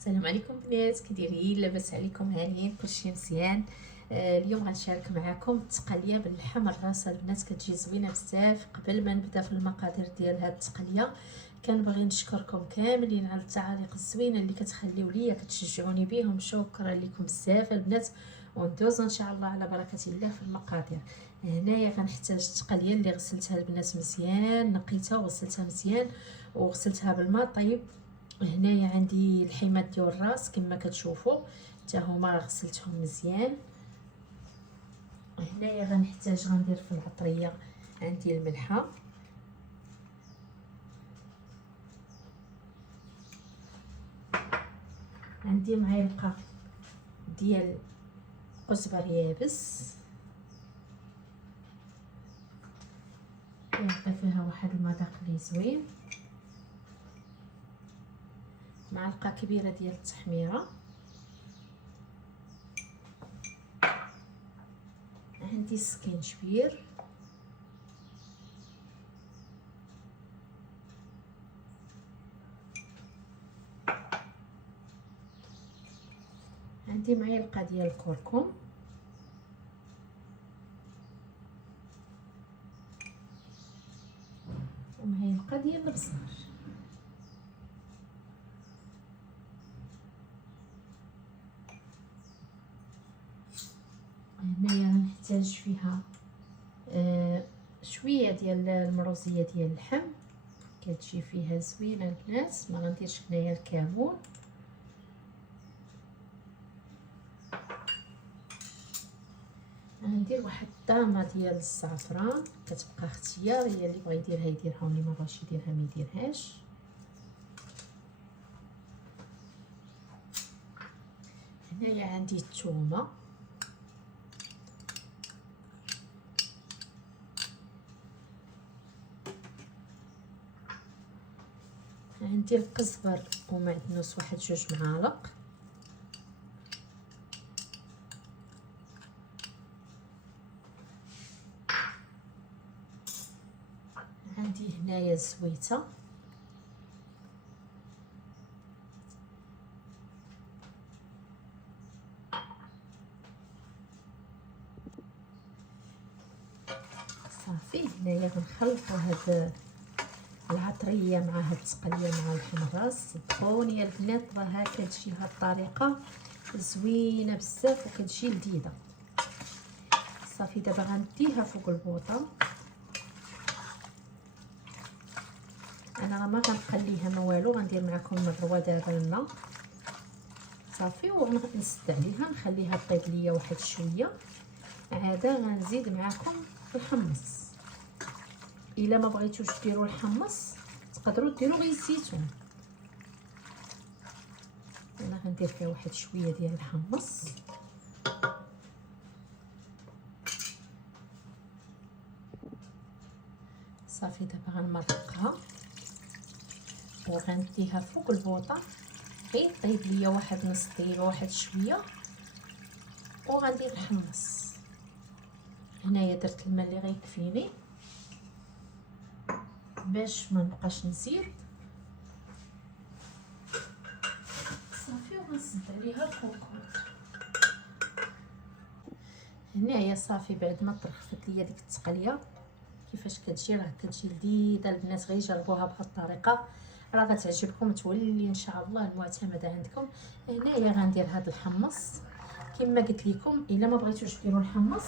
السلام عليكم بنات، كي دايرين؟ لاباس عليكم؟ هانيين؟ كلشي مزيان. اليوم غنشارك معكم التقليه باللحم الراس البنات. كتجي زوينه بزاف. قبل ما نبدا في المقادير ديال هاد التقليه كنبغي نشكركم كاملين على التعاليق الزوينه اللي كتخليو ليا كتشجعوني بهم. شكرا لكم بزاف البنات، وندوزو ان شاء الله على بركه الله في المقادير. هنايا غنحتاج التقليه اللي غسلتها البنات مزيان، نقيتها وغسلتها مزيان وغسلتها بالماء طيب. هنايا عندي الحيمات ديال الراس كما كتشوفوا حتى هما غسلتهم مزيان. هنايا غندير في العطريه عندي الملحه، عندي معلقه ديال قزبر يابس يعطي فيها واحد المذاق اللي زوين، معلقه كبيره ديال التحميره، عندي سكينجبير، عندي معلقه ديال الكركم، ومعلقه ديال البصل. هنايا غنحتاج فيها شويه ديال المروزيه ديال اللحم، كتجي فيها زوينه البنات. ما غنديرش هنايا الكمون. غندير واحد الطامه ديال الزعفران، كتبقى اختياريه، اللي بغى يديرها يديرها واللي ما بغاش يديرها ما يديرهاش. هنايا عندي الثومه، عندي القزبر ومعدنوس واحد 2 معالق، عندي هنايا الزويته، صافي. هنايا غنخلطوا هاد العطريه مع هاد التقليه مع اللحم الراس. صدقوني يا البنات راها كتجي هاد الطريقه زوينه بزاف وكتجي لذيذه. صافي دابا غنديها فوق البوطه. انا راه ما غنقليها ما والو، غندير معكم المروه دابا الماء صافي، وغنسد عليها نخليها طيب ليا واحد شويه. عاده غنزيد معكم الحمص. الا ما بغيتوش ديروا الحمص تقدروا ديروا غير الزيتون. انا غندير فيها واحد شويه ديال الحمص. صافي دابا غنمرقها وغنديها فوق البوطه غير طيب ليا واحد نص دقيقه واحد شويه، وغندير الحمص. هنايا درت الماء اللي غيكفيني باش ما نبقاش نزيد. صافي وغنسد عليها الكوكوط. هنايا صافي بعد ما طرخت ليا ديك التقليه كيفاش كتجي، راه كتجي لذيذه البنات. غير جربوها بهاد الطريقه راه غتعجبكم، تولي ان شاء الله المعتمده عندكم. هنايا غندير هاد الحمص كما قلت لكم. الا ما بغيتوش ديروا الحمص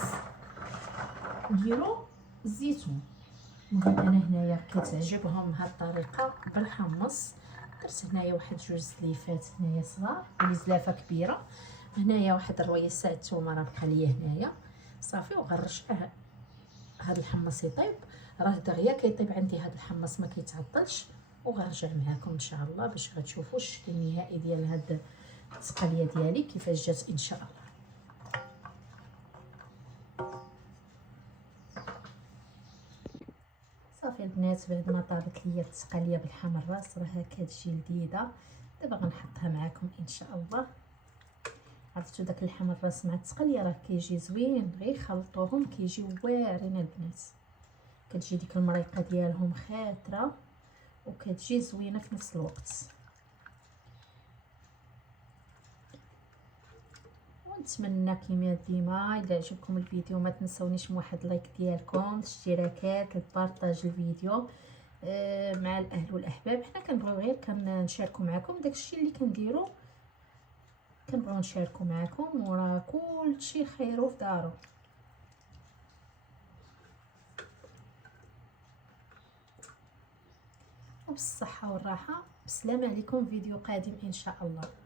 ديروا الزيتون. المهم انا هنايا كتعجبهم هاد الطريقه بالحمص. درت هنايا واحد 2 زليفات هنايا صغار وزلافه كبيره. هنايا واحد الرويسه الثومه راه بقى ليا هنايا صافي. وغنرشعه هاد الحمص يطيب، راه دغيا كيطيب عندي هاد الحمص ما كيتعطلش. وغنرجع معكم ان شاء الله باش غتشوفوا الشكل النهائي ديال هاد التقليه ديالي كيفاش جات ان شاء الله. صافي البنات بعد ما طابت ليا التقليه باللحم الراس راها كتجي لذيذه. دابا غنحطها معكم ان شاء الله. عرفتوا داك اللحم الراس مع التقليه راه كيجي زوين، غير خلطوهم كيجيو واعرين البنات. كتجي ديك المريقه ديالهم خاطره وكتجي زوينه في نفس الوقت. ونتمنى كيما ديما اذا عجبكم الفيديو ما تنسونيش من واحد لايك ديالكم، الاشتراكات، البارطاج الفيديو مع الاهل والاحباب. حنا كنبغيو غير كنشاركوا معكم داكشي اللي كنديروا، كنبغيو نشاركوا معكم، وراه كلشي خير في دارو. وبالصحه والراحه، بسلام عليكم، فيديو قادم ان شاء الله.